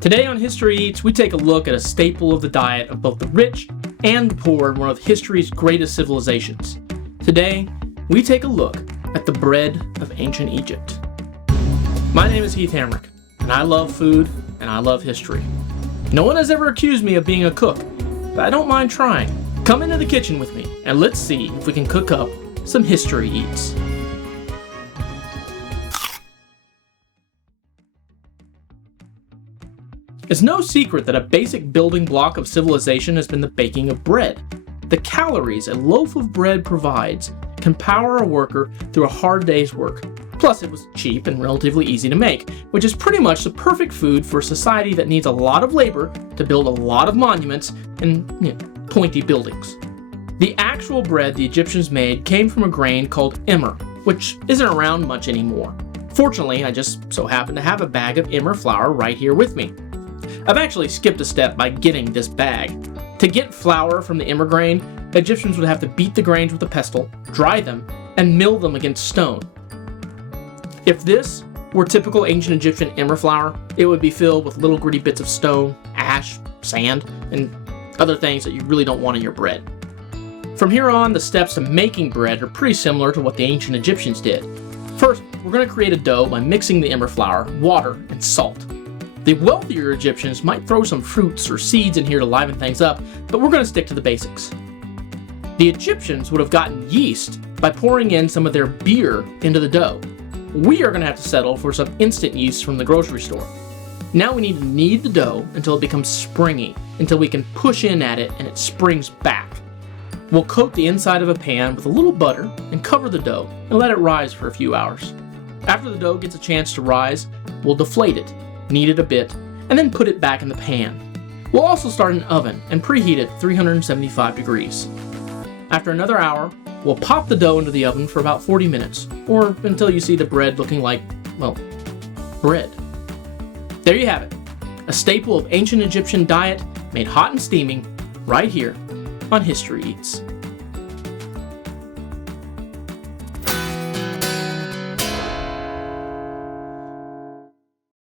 Today on History Eats, we take a look at a staple of the diet of both the rich and the poor in one of history's greatest civilizations. Today, we take a look at the bread of ancient Egypt. My name is Heath Hamrick, and I love food and I love history. No one has ever accused me of being a cook, but I don't mind trying. Come into the kitchen with me, and let's see if we can cook up some History Eats. It's no secret that a basic building block of civilization has been the baking of bread. The calories a loaf of bread provides can power a worker through a hard day's work. Plus, it was cheap and relatively easy to make, which is pretty much the perfect food for a society that needs a lot of labor to build a lot of monuments and pointy buildings. The actual bread the Egyptians made came from a grain called emmer, which isn't around much anymore. Fortunately, I just so happen to have a bag of emmer flour right here with me. I've actually skipped a step by getting this bag. To get flour from the emmer grain, Egyptians would have to beat the grains with a pestle, dry them, and mill them against stone. If this were typical ancient Egyptian emmer flour, it would be filled with little gritty bits of stone, ash, sand, and other things that you really don't want in your bread. From here on, the steps to making bread are pretty similar to what the ancient Egyptians did. First, we're going to create a dough by mixing the emmer flour, water, and salt. The wealthier Egyptians might throw some fruits or seeds in here to liven things up, but we're going to stick to the basics. The Egyptians would have gotten yeast by pouring in some of their beer into the dough. We are going to have to settle for some instant yeast from the grocery store. Now we need to knead the dough until it becomes springy, until we can push in at it and it springs back. We'll coat the inside of a pan with a little butter and cover the dough and let it rise for a few hours. After the dough gets a chance to rise, we'll deflate it, knead it a bit, and then put it back in the pan. We'll also start an oven and preheat it 375 degrees. After another hour, we'll pop the dough into the oven for about 40 minutes, or until you see the bread looking like, bread. There you have it, a staple of ancient Egyptian diet made hot and steaming right here on History Eats.